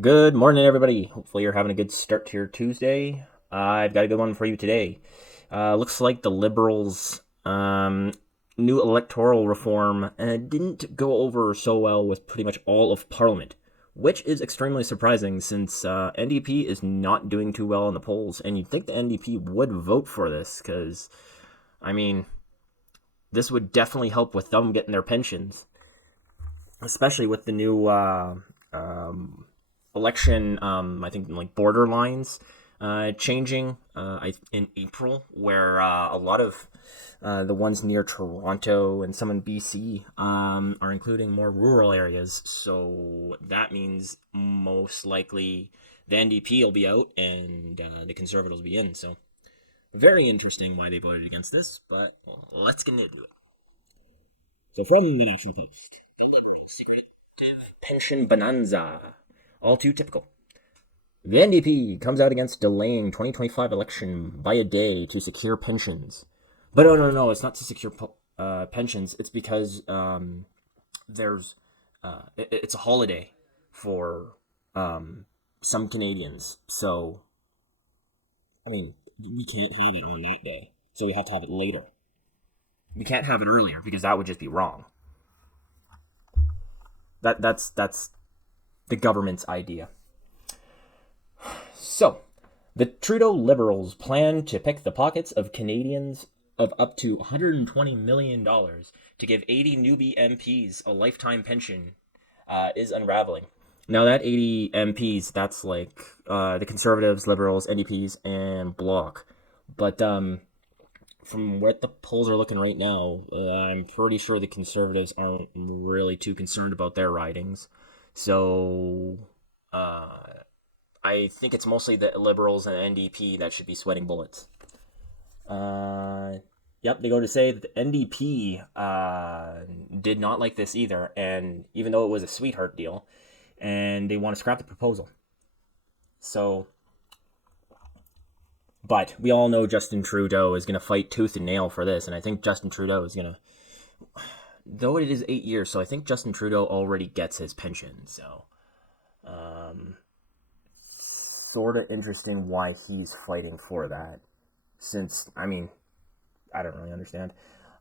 Good morning, everybody. Hopefully, you're having a good start to your Tuesday. I've got a good one for you today. Looks like the Liberals' new electoral reform didn't go over so well with pretty much all of Parliament, which is extremely surprising since NDP is not doing too well in the polls. And you'd think the NDP would vote for this because, I mean, this would definitely help with them getting their pensions, especially with the new election, I think like border lines changing in April, where a lot of the ones near Toronto and some in BC are including more rural areas. So that means most likely the NDP will be out and the Conservatives will be in. So very interesting why they voted against this, but let's get into it. So from the National Post, the Liberals' secretive pension bonanza. All too typical. The NDP comes out against delaying 2025 election by a day to secure pensions. But no, it's not to secure pensions. It's because there's it's a holiday for some Canadians. So I mean, we can't have it on that day. So we have to have it later. We can't have it earlier because that would just be wrong. That's the government's idea. So, the Trudeau Liberals plan to pick the pockets of Canadians of up to $120 million to give 80 newbie MPs a lifetime pension is unraveling. Now, that 80 MPs, that's like the Conservatives, Liberals, NDPs, and Bloc. But from what the polls are looking right now, I'm pretty sure the Conservatives aren't really too concerned about their ridings. So, I think it's mostly the Liberals and NDP that should be sweating bullets. Yep, they go to say that the NDP did not like this either, and even though it was a sweetheart deal, and they want to scrap the proposal. So, but we all know Justin Trudeau is going to fight tooth and nail for this, and I think Justin Trudeau is going to, though it is 8 years, so I think Justin Trudeau already gets his pension, so sort of interesting why he's fighting for that. Since, I mean, I don't really understand.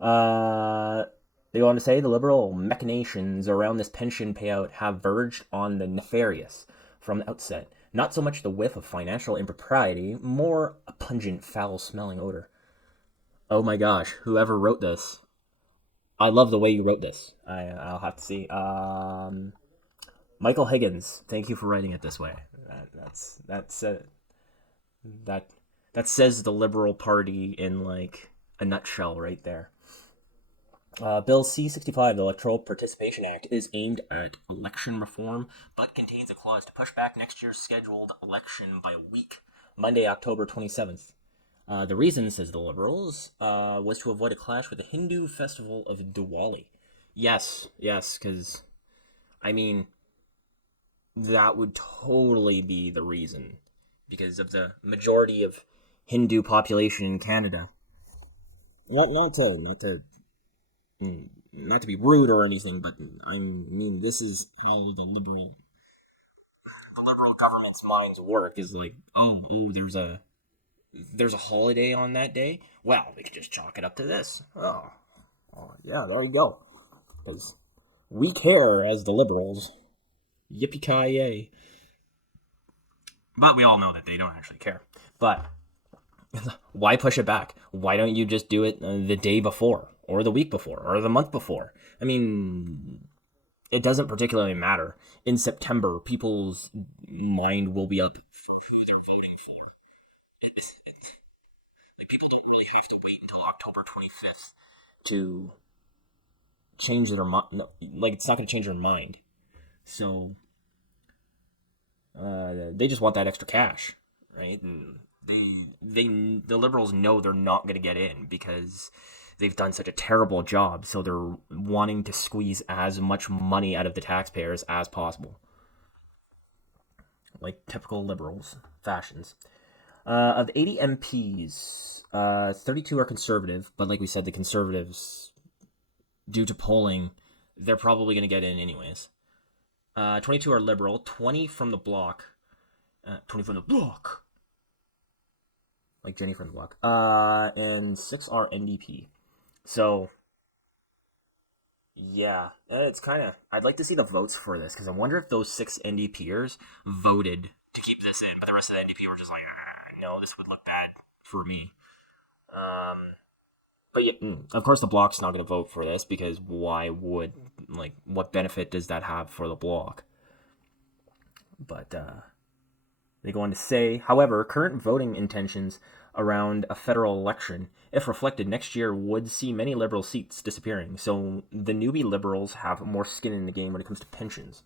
They go on to say the liberal machinations around this pension payout have verged on the nefarious from the outset. Not so much the whiff of financial impropriety, more a pungent, foul-smelling odor. Oh my gosh, whoever wrote this, I love the way you wrote this. I'll have to see. Michael Higgins, thank you for writing it this way. That that says the Liberal Party in like a nutshell right there. Bill C-65, the Electoral Participation Act, is aimed at election reform, but contains a clause to push back next year's scheduled election by a week, Monday, October 27th. The reason, says the Liberals, was to avoid a clash with the Hindu festival of Diwali. Yes, because, I mean, that would totally be the reason, because of the majority of Hindu population in Canada. Not to be rude or anything, but I mean this is how the liberal government's minds work. Is like, there's a holiday on that day. Well, we could just chalk it up to this. Oh yeah, there you go. Because we care as the liberals. Yippee ki yay! But we all know that they don't actually care. But why push it back? Why don't you just do it the day before, or the week before, or the month before? I mean, it doesn't particularly matter. In September, people's mind will be up for who they're voting for. Like, people don't really have to wait until October 25th to change their mind. No, like, it's not going to change their mind. So they just want that extra cash, right? And the liberals know they're not going to get in because they've done such a terrible job. So they're wanting to squeeze as much money out of the taxpayers as possible, like typical liberals fashions. Of 80 MPs, 32 are conservative, but like we said, the conservatives, due to polling, they're probably going to get in anyways. 22 are Liberal, 20 from the Bloc, 20 from the Bloc, like Jenny from the Bloc, and 6 are NDP. So, yeah, it's kind of. I'd like to see the votes for this because I wonder if those 6 NDPers voted to keep this in, but the rest of the NDP were just like, no, this would look bad for me. Um, but yeah, of course, the Bloc's not going to vote for this because why would, like, what benefit does that have for the Bloc? But they go on to say, however, current voting intentions around a federal election, if reflected next year, would see many Liberal seats disappearing. So the newbie Liberals have more skin in the game when it comes to pensions.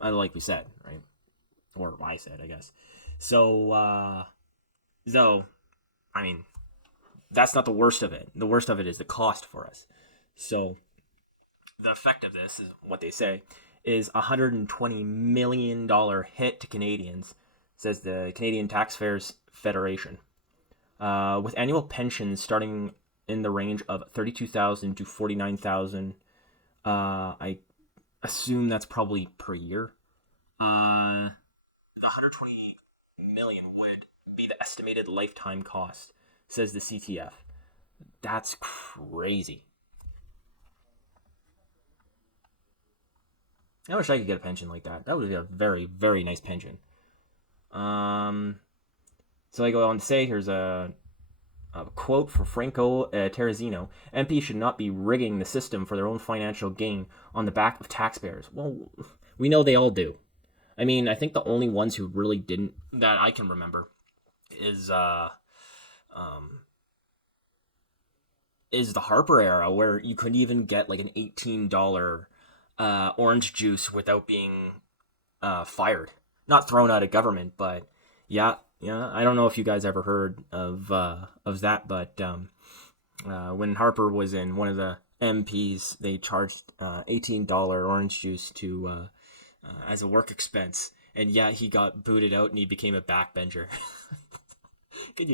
Like we said, right? Or I said, I guess. So, though, I mean, that's not the worst of it. The worst of it is the cost for us. So the effect of this is what they say is $120 million hit to Canadians, says the Canadian Taxpayers Federation. With annual pensions starting in the range of $32,000 to $49,000, I assume that's probably per year. The $120 million would be the estimated lifetime cost, says the CTF. That's crazy. I wish I could get a pension like that. That would be a very, very nice pension. So I go on to say, here's a quote for Franco Terrazino. MPs should not be rigging the system for their own financial gain on the back of taxpayers. Well, we know they all do. I mean, I think the only ones who really didn't, that I can remember, is the Harper era, where you couldn't even get like an $18 orange juice without being fired. Not thrown out of government, but yeah. I don't know if you guys ever heard of that, but when Harper was in, one of the MPs, they charged $18 orange juice to as a work expense, and yeah, he got booted out and he became a backbencher. could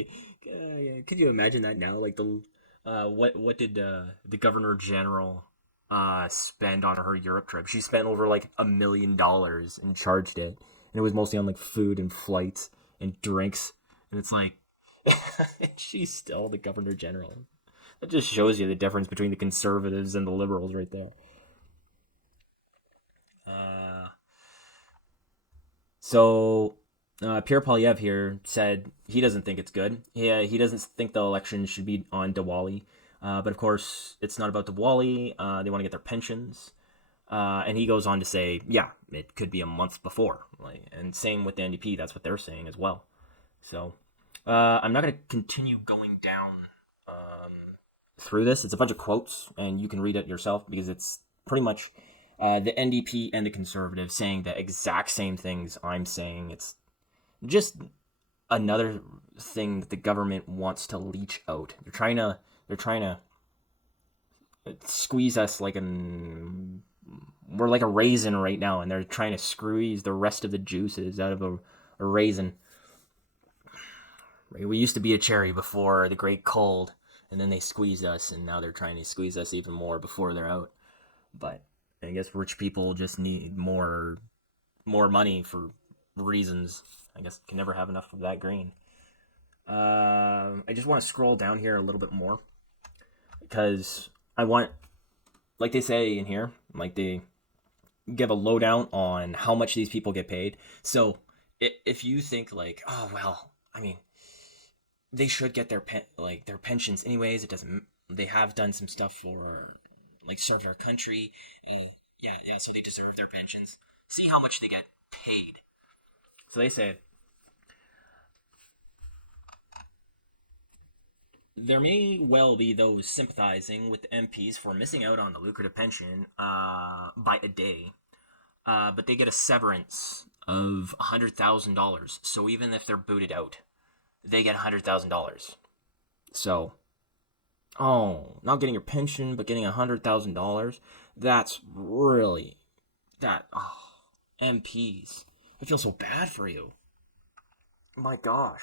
you imagine that now? Like what did the Governor General spend on her Europe trip? She spent over like $1 million and charged it, and it was mostly on like food and flights and drinks, and it's like she's still the Governor General. That just shows you the difference between the conservatives and the liberals right there. So Pierre Poilievre here said he doesn't think it's good. He doesn't think the election should be on Diwali. But of course, it's not about Diwali. They want to get their pensions. And he goes on to say, yeah, it could be a month before. And same with the NDP. That's what they're saying as well. So I'm not going to continue going down through this. It's a bunch of quotes, and you can read it yourself because it's pretty much the NDP and the Conservatives saying the exact same things I'm saying. It's just another thing that the government wants to leech out. They're trying to squeeze us like we're like a raisin right now, and they're trying to squeeze the rest of the juices out of a raisin. We used to be a cherry before the Great Cold, and then they squeezed us, and now they're trying to squeeze us even more before they're out. But I guess rich people just need more money for reasons. I guess can never have enough of that green. I just want to scroll down here a little bit more because I want, like they say in here, like they give a lowdown on how much these people get paid. So if you think like, oh well, I mean, they should get their pensions anyways. It doesn't. They have done some stuff for like served our country. Yeah. So they deserve their pensions. See how much they get paid. So they say there may well be those sympathizing with the MPs for missing out on the lucrative pension by a day, but they get a severance of $100,000. So even if they're booted out, they get $100,000. So, not getting your pension, but getting $100,000. That's really that. Oh, MPs, I feel so bad for you. My gosh.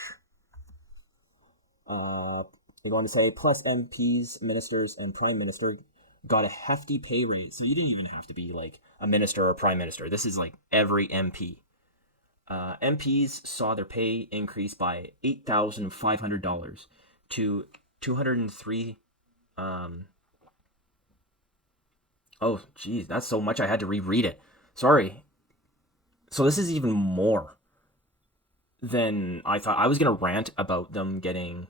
They go on to say, plus MPs, ministers, and prime minister got a hefty pay raise. So you didn't even have to be like a minister or a prime minister. This is like every MP. MPs saw their pay increase by $8,500 to 203. Oh, geez, that's so much. I had to reread it. Sorry. So this is even more than I thought. I was gonna rant about them getting.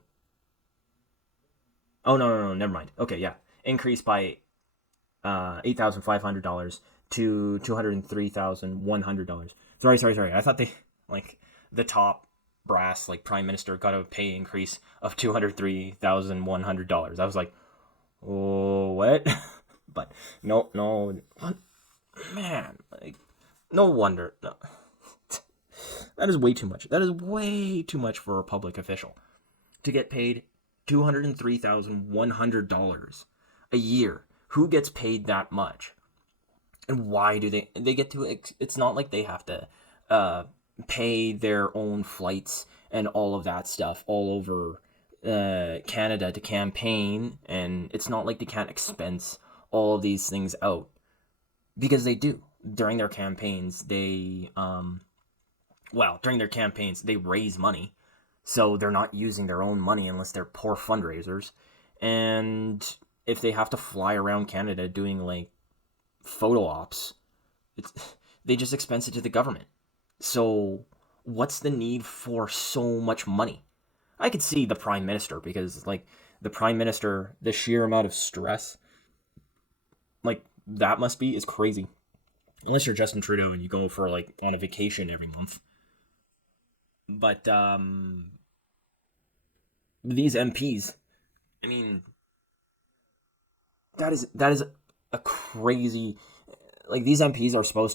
Oh no, never mind. Okay, yeah, increased by $8,500 to $203,100. Sorry. I thought they like the top brass like prime minister got a pay increase of $203,100. I was like, oh what? But no, what? Man, like no wonder. No. That is way too much. That is way too much for a public official to get paid $203,100 a year. Who gets paid that much? And why do they get to? It's not like they have to pay their own flights and all of that stuff all over Canada to campaign, and it's not like they can't expense all of these things out because they do during their campaigns. During their campaigns they raise money, so they're not using their own money unless they're poor fundraisers. And if they have to fly around Canada doing like photo ops, they just expense it to the government. So what's the need for so much money? I could see the prime minister, because like the prime minister, the sheer amount of stress, like that must be is crazy. Unless you're Justin Trudeau and you go for like on a vacation every month. But these MPs, I mean, that is a crazy. Like these MPs are supposed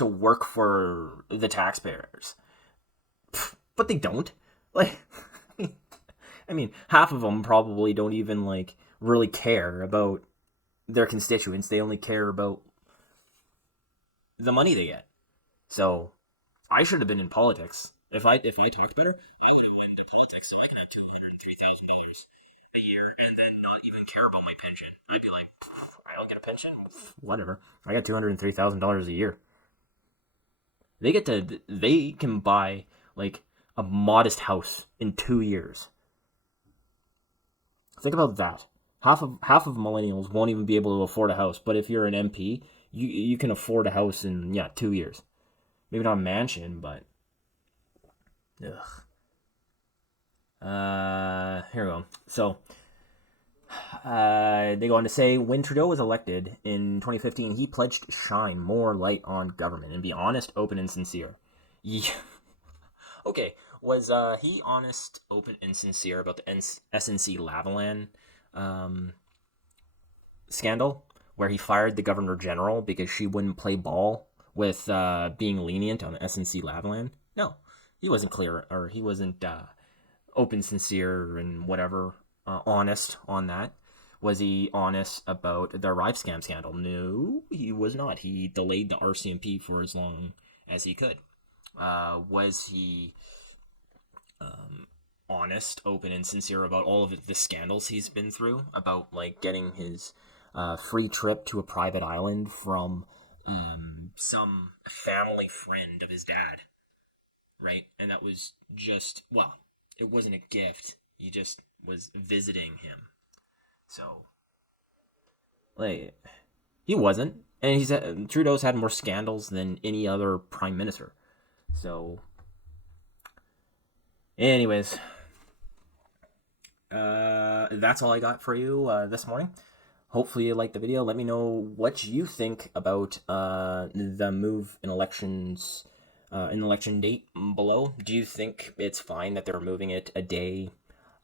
to work for the taxpayers, but they don't. Like, I mean, half of them probably don't even like really care about their constituents. They only care about the money they get. So I should have been in politics. If I talked better, I would have went into politics so I can have $203,000 a year and then not even care about my pension. I'd be like, I don't get a pension. Whatever. I got $203,000 a year. They can buy like a modest house in 2 years. Think about that. Half of millennials won't even be able to afford a house, but if you're an MP, you can afford a house in 2 years. Maybe not a mansion, but ugh. Here we go. So they go on to say, when Trudeau was elected in 2015, he pledged to shine more light on government and be honest, open, and sincere. Yeah. Okay, was he honest, open, and sincere about the SNC Lavalin um, scandal, where he fired the governor general because she wouldn't play ball with being lenient on SNC Lavalin? No, he wasn't clear, or he wasn't open, sincere, and whatever, honest on that. Was he honest about the Arrive scam scandal? No, he was not. He delayed the RCMP for as long as he could. Was he honest, open, and sincere about all of the scandals he's been through? About like getting his free trip to a private island from some family friend of his dad, right? And that was just, well, it wasn't a gift. He just was visiting him. So, like, he wasn't. And Trudeau's had more scandals than any other prime minister. So, anyways, that's all I got for you this morning. Hopefully you liked the video. Let me know what you think about the move in elections, in election date below. Do you think it's fine that they're moving it a day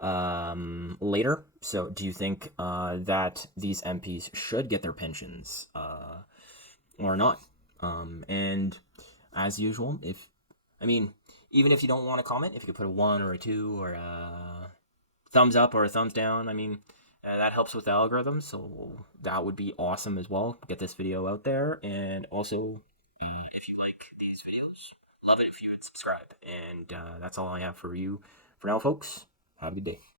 later? So do you think that these MPs should get their pensions or not? And as usual, even if you don't want to comment, if you could put a 1 or a 2 or a thumbs up or a thumbs down, that helps with the algorithm, so that would be awesome as well. Get this video out there, and also, if you like these videos, love it if you would subscribe. And that's all I have for you for now, folks. Have a good day.